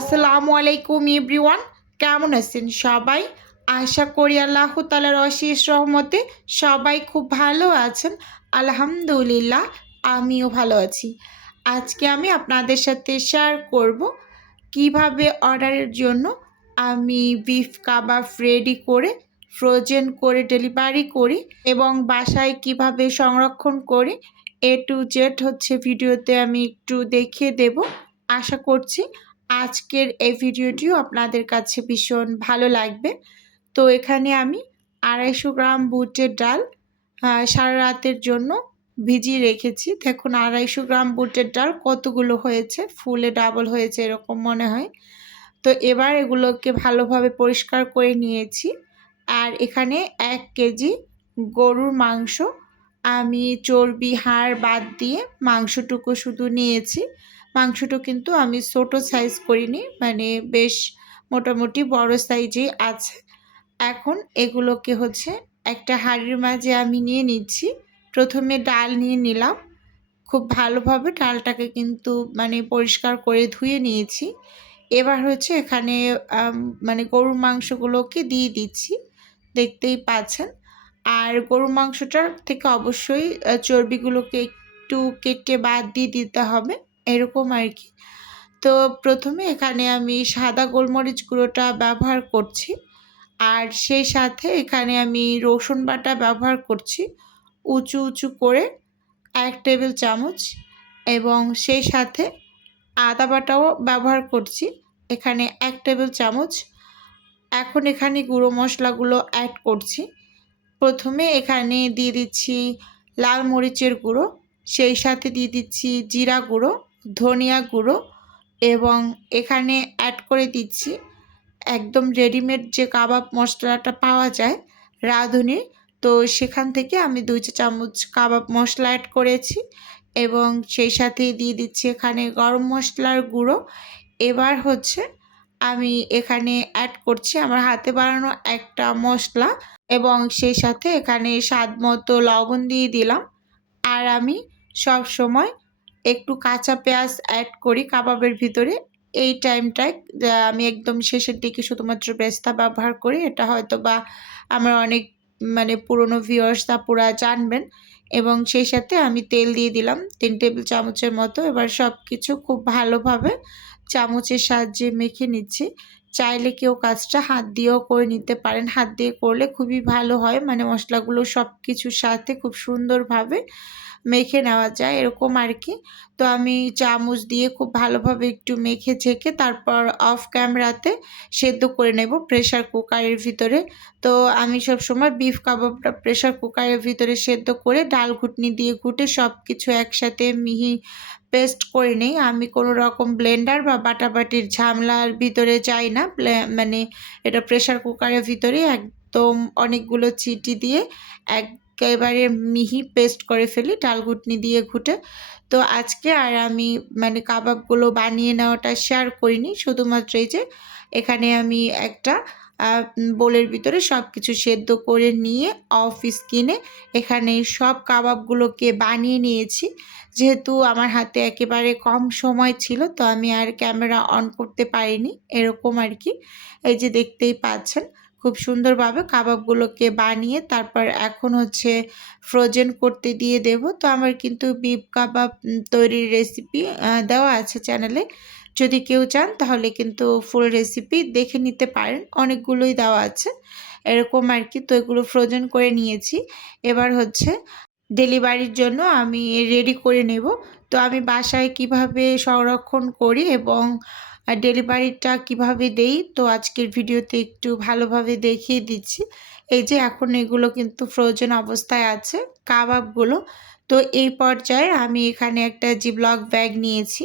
আসসালামু আলাইকুম এভরিওয়ান, কেমন আছেন সবাই? আশা করি আল্লাহ তাআলার অশেষ রহমতে সবাই খুব ভালো আছেন। আলহামদুলিল্লাহ, আমিও ভালো আছি। আজকে আমি আপনাদের সাথে শেয়ার করব কিভাবে অর্ডারের জন্য আমি বিফ কাবাব রেডি করে ফ্রোজেন করে ডেলিভারি করি এবং বাসায় কিভাবে সংরক্ষণ করি। এ টু জেড হচ্ছে ভিডিওতে আমি একটু দেখিয়ে দেব। আশা করছি আজকের এই ভিডিওটিও আপনাদের কাছে ভীষণ ভালো লাগবে। তো এখানে আমি 250 গ্রাম বুটের ডাল সারা রাতের জন্য ভিজিয়ে রেখেছি। দেখুন 250 গ্রাম বুটের ডাল কতগুলো হয়েছে, ফুলে ডাবল হয়েছে এরকম মনে হয়। তো এবার এগুলোকে ভালোভাবে পরিষ্কার করে নিয়েছি। আর এখানে 1 কেজি গরুর মাংস আমি চর্বি হাড় বাদ দিয়ে মাংসটুকু শুধু নিয়েছি। মাংসটা কিন্তু আমি ছোট সাইজ করিনি, মানে বেশ মোটামুটি বড় সাইজেই আছে। এখন এগুলোকে হচ্ছে একটা হাঁড়ির মাঝে আমি নিয়ে নিচ্ছি। প্রথমে ডাল নিয়ে নিলাম, খুব ভালোভাবে ডালটাকে কিন্তু মানে পরিষ্কার করে ধুয়ে নিয়েছি। এবার হচ্ছে এখানে মানে গরুর মাংসগুলোকে দিয়ে দিচ্ছি, দেখতেই পাচ্ছেন। আর গরুর মাংসটার থেকে অবশ্যই চর্বিগুলোকে একটু কেটে বাদ দিয়ে দিতে হবে, এরকম আর কি। তো প্রথমে এখানে আমি সাদা গোলমরিচ গুঁড়োটা ব্যবহার করছি, আর সেই সাথে এখানে আমি রসুন বাটা ব্যবহার করছি উঁচু উঁচু করে 1 টেবিল চামচ, এবং সেই সাথে আদা বাটাও ব্যবহার করছি এখানে 1 টেবিল চামচ। এখন এখানে গুঁড়ো মশলাগুলো অ্যাড করছি। প্রথমে এখানে দিয়ে দিচ্ছি লাল মরিচের গুঁড়ো, সেই সাথে দিয়ে দিচ্ছি জিরা গুঁড়ো, ধনিয়া গুঁড়ো, এবং এখানে অ্যাড করে দিচ্ছি একদম রেডিমেড যে কাবাব মশলাটা পাওয়া যায় রাঁধুনির, তো সেখান থেকে আমি 2 চা চামচ কাবাব মশলা অ্যাড করেছি, এবং সেই সাথে দিয়ে দিচ্ছি এখানে গরম মশলার গুঁড়ো। এবার হচ্ছে আমি এখানে অ্যাড করছি আমার হাতে বানানো একটা মশলা, এবং সেই সাথে এখানে স্বাদ মতো লবণ দিয়ে দিলাম। আর আমি সব সময় একটু কাঁচা পেঁয়াজ অ্যাড করি কাবাবের ভিতরে। এই টাইমটায় আমি একদম শেষের দিকে শুধুমাত্র বেরেস্তা ব্যবহার করি। এটা হয়তো বা আমার অনেক মানে পুরনো ভিউয়ার্স আপুরা জানবেন। এবং সেই সাথে আমি তেল দিয়ে দিলাম 3 টেবিল চামচের মতো। এবার সব কিছু খুব ভালোভাবে চামচের সাহায্যে মেখে নিচ্ছি। চাইলে কেউ কাজটা হাত দিয়েও করে নিতে পারেন। হাত দিয়ে করলে খুবই ভালো হয়, মানে মশলাগুলো সব কিছুর সাথে খুব সুন্দরভাবে মেখে নেওয়া যায় এরকম আর কি। তো আমি চামচ দিয়ে খুব ভালোভাবে একটু মেখে ছেঁকে তারপর অফ ক্যামেরাতে সেদ্ধ করে নেব প্রেশার কুকারের ভিতরে। তো আমি সবসময় বিফ কাবাবটা প্রেশার কুকারের ভিতরে সেদ্ধ করে ডাল ঘুটনি দিয়ে ঘুটে সব কিছু একসাথে মিহি পেস্ট করে নেই। আমি কোনো রকম ব্লেন্ডার বা বাটাবাটির ঝামেলার ভিতরে যাই না। মানে এটা প্রেশার কুকারের ভিতরে একদম অনেকগুলো চিটি দিয়ে একেবারে মিহি পেস্ট করে ফেলি ডাল ঘুটনি দিয়ে ঘুটে। তো আজকে আর আমি মানে কাবাবগুলো বানিয়ে নেওয়াটা শেয়ার করিনি, শুধুমাত্র এই যে এখানে আমি একটা বোলের ভিতরে সব কিছু সেদ্ধ করে নিয়ে অফ স্কিনে এখানে সব কাবাবগুলোকে বানিয়ে নিয়েছি। যেহেতু আমার হাতে একেবারে কম সময় ছিল, তো আমি আর ক্যামেরা অন করতে পারিনি এরকম আর কি। এই যে দেখতেই পাচ্ছেন খুব সুন্দরভাবে কাবাবগুলোকে বানিয়ে তারপর এখন হচ্ছে ফ্রোজেন করতে দিয়ে দেব। তো আমার কিন্তু বিফ কাবাব তৈরির রেসিপি দেওয়া আছে চ্যানেলে, যদি কেউ চান তাহলে কিন্তু ফুল রেসিপি দেখে নিতে পারেন, অনেকগুলোই দেওয়া আছে এরকম আর কি। তো এগুলো ফ্রোজেন করে নিয়েছি। এবার হচ্ছে ডেলিভারির জন্য আমি রেডি করে নেব। তো আমি বাসায় কিভাবে সংরক্ষণ করি এবং ডেলিভারিটা কিভাবে দেই, তো আজকের ভিডিওতে একটু ভালোভাবে দেখিয়ে দিচ্ছি। এই যে এখন এগুলো কিন্তু ফ্রোজেন অবস্থায় আছে কাবাবগুলো। তো এই পর্যায়ে আমি এখানে একটা জিপলক ব্যাগ নিয়েছি।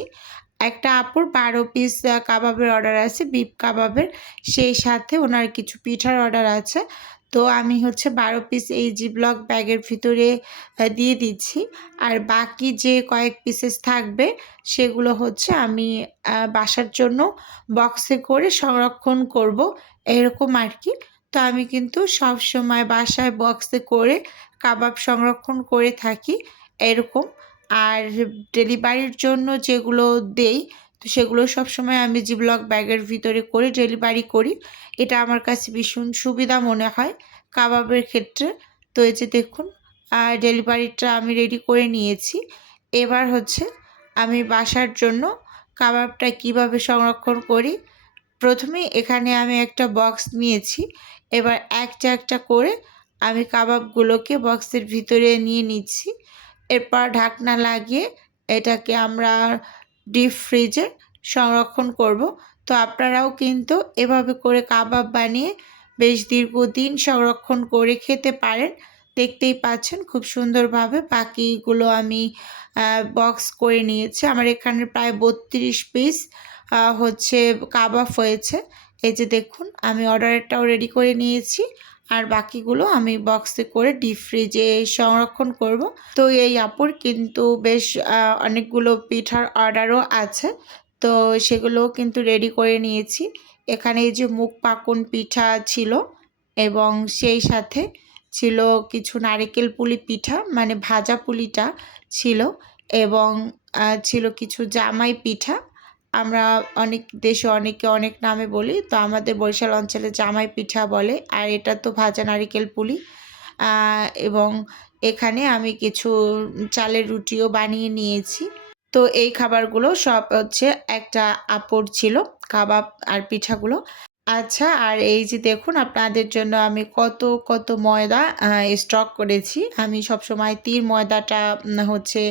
একটা আপুর 12 পিস কাবাবের অর্ডার আছে, বিফ কাবাবের, সেই সাথে ওনার কিছু পিঠার অর্ডার আছে। তো আমি হচ্ছে 12 পিস এই জিপলক ব্যাগের ভিতরে দিয়ে দিচ্ছি। আর বাকি যে কয়েক পিসেস থাকবে সেগুলো হচ্ছে আমি বাসার জন্য বক্সে করে সংরক্ষণ করব এরকম আর কি। তো আমি কিন্তু সব সময় বাসায় বক্সে করে কাবাব সংরক্ষণ করে থাকি এরকম। আর ডেলিভারির জন্য যেগুলো দেই তো সেগুলো সবসময় আমি জিপলক ব্যাগের ভিতরে করে ডেলিভারি করি। এটা আমার কাছে ভীষণ সুবিধা মনে হয় কাবাবের ক্ষেত্রে। তো এই যে দেখুন ডেলিভারিটা আমি রেডি করে নিয়েছি। এবার হচ্ছে আমি বাসার জন্য কাবাবটা কিভাবে সংরক্ষণ করি। প্রথমেই এখানে আমি একটা বক্স নিয়েছি। এবার একটা একটা করে আমি কাবাবগুলোকে বক্সের ভিতরে নিয়ে নিচ্ছি। এরপর ঢাকনা লাগিয়ে এটাকে আমরা ডিপ ফ্রিজে সংরক্ষণ করব। তো আপনারাও কিন্তু এভাবে করে কাবাব বানিয়ে বেশ দীর্ঘদিন সংরক্ষণ করে খেতে পারেন। দেখতেই পাচ্ছেন খুব সুন্দরভাবে বাকিগুলো আমি বক্স করে নিয়েছি। আমার এখানে প্রায় 32 পিস হচ্ছে কাবাব হয়েছে। এই যে দেখুন আমি অর্ডারটাও রেডি করে নিয়েছি। আর বাকিগুলো আমি বক্সে করে ডিপ ফ্রিজে সংরক্ষণ করব। তো এই আপুর কিন্তু বেশ অনেকগুলো পিঠার অর্ডারও আছে। তো সেগুলোও কিন্তু রেডি করে নিয়েছি। এখানে এই যে মুগ পাকুন পিঠা ছিল এবং সেই সাথে ছিল কিছু নারিকেল পুলি পিঠা, মানে ভাজা পুলিটা ছিল, এবং ছিল কিছু জামাই পিঠা। আমরা অনেক দেশে অনেকে অনেক নামে বলি, তো আমাদের বরিশাল অঞ্চলে জামাই পিঠা বলে, আর এটা তো ভাজা নারিকেল পুলি। এবং এখানে আমি কিছু চালের রুটিও বানিয়ে নিয়েছি। তো এই খাবারগুলো সব হচ্ছে একটা আপুর ছিল, কাবাব আর পিঠাগুলো। আচ্ছা, আর এই যে দেখুন আপনাদের জন্য আমি কত কত ময়দা স্টক করেছি। আমি সবসময় তীর ময়দাটা হচ্ছে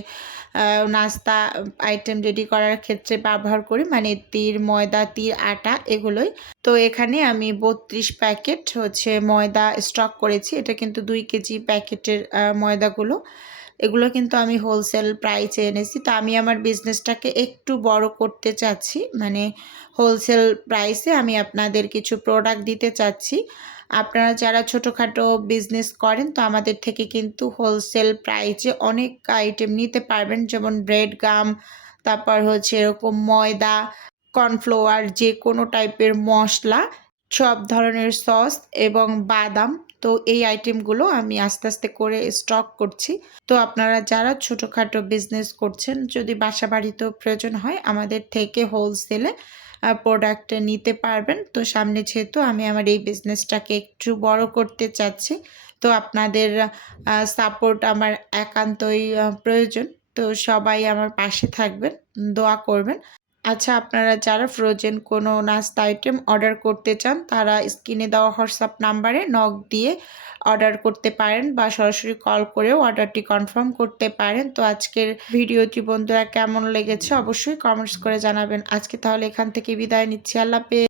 নাস্তা আইটেম রেডি করার ক্ষেত্রে ব্যবহার করি, মানে তীর ময়দা, তীর আটা এগুলোই। তো এখানে আমি 32 প্যাকেট হচ্ছে ময়দা স্টক করেছি। এটা কিন্তু 2 কেজি প্যাকেটের ময়দাগুলো। এগুলো কিন্তু আমি হোলসেল প্রাইসে এনেছি। তো আমি আমার বিজনেসটাকে একটু বড় করতে চাচ্ছি, মানে হোলসেল প্রাইসে আমি আপনাদের কিছু প্রোডাক্ট দিতে চাচ্ছি। আপনারা যারা ছোটোখাটো বিজনেস করেন তো আমাদের থেকে কিন্তু হোলসেল প্রাইসে অনেক আইটেম নিতে পারবেন, যেমন ব্রেড গাম, তারপর হচ্ছে এরকম ময়দা, কর্নফ্লাওয়ার, যে কোনো টাইপের মশলা, সব ধরনের সস এবং বাদাম। তো এই আইটেমগুলো আমি আস্তে আস্তে করে স্টক করছি। তো আপনারা যারা ছোটোখাটো বিজনেস করছেন, যদি বাসা বাড়িতেও প্রয়োজন হয় আমাদের থেকে হোলসেলে প্রোডাক্ট নিতে পারবেন। তো সামনে যেহেতু আমি আমার এই বিজনেসটাকে একটু বড় করতে চাচ্ছি, তো আপনাদের সাপোর্ট আমার একান্তই প্রয়োজন। তো সবাই আমার পাশে থাকবেন, দোয়া করবেন। আচ্ছা, আপনারা যারা ফ্রোজেন কোনো নাস্তা আইটেম অর্ডার করতে চান তারা স্ক্রিনে দেওয়া হোয়াটসঅ্যাপ নাম্বারে নক দিয়ে অর্ডার করতে পারেন বা সরাসরি কল করেও অর্ডারটি কনফার্ম করতে পারেন। তো আজকের ভিডিওটি বন্ধুরা কেমন লেগেছে অবশ্যই কমেন্টস করে জানাবেন। আজকে তাহলে এখান থেকে বিদায় নিচ্ছি। আল্লাহ হাফেজ।